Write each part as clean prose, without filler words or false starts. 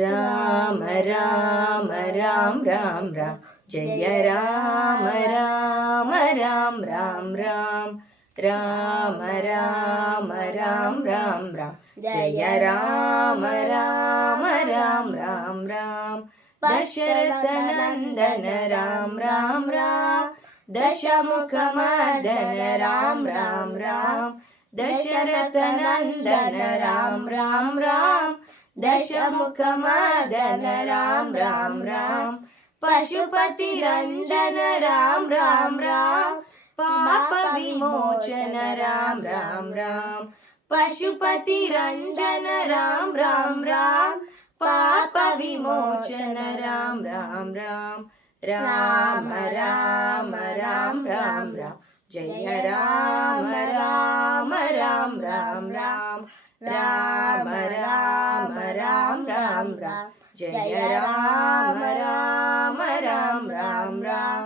ರಾಮ ರಾಮ ರಾಮ ರಾಮ ರಾಮ ಜಯ ರಾಮ ರಾಮ ರಾಮ ರಾಮ ರಾಮ ರಾಮ ರಾಮ ರಾಮ ರಾಮ ರಾಮ ಜಯ ರಾಮ ರಾಮ ರಾಮ ರಾಮ ರಾಮ ದಶರಥ ನಂದನ ರಾಮ ರಾಮ ರಾಮ ದಶಮುಖ ಮದನ ರಾಮ ರಾಮ ರಾಮ ದಶರಥ ನಂದನ ರಾಮ ರಾಮ ರಾಮ दशमुख मदन राम राम राम पशुपति रंजन राम राम राम पाप विमोचन राम राम राम पशुपति रंजन राम राम राम पाप विमोचन राम राम राम राम राम राम राम राम जय राम राम राम राम राम राम राम राम राम राम जय राम राम राम राम राम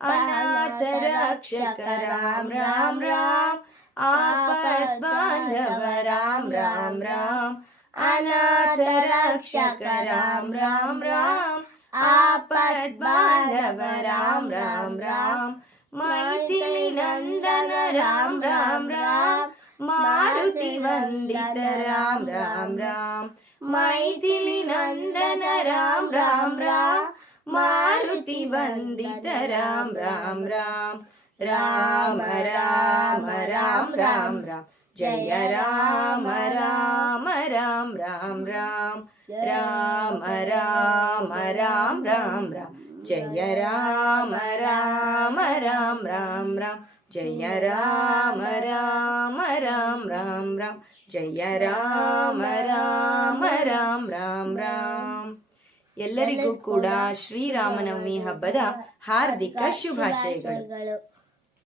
अनाथ रक्षक राम राम राम आपद बांधव राम राम राम अनाथ रक्षक राम राम राम आपद बांधव राम राम राम मैथिली नंदन राम राम राम मारुति वंदित राम राम राम मैथिली नंदन राम राम राम मारुति वंदित राम राम राम राम राम राम राम राम जय राम राम राम राम राम राम राम राम राम राम जय राम राम राम राम राम जय राम राम राम राम राम जय राम राम राम राम राम ಎಲ್ಲರಿಗೂ ಕೂಡ ಶ್ರೀರಾಮನವಮಿ ಹಬ್ಬದ ಹಾರ್ದಿಕ ಶುಭಾಶಯಗಳು.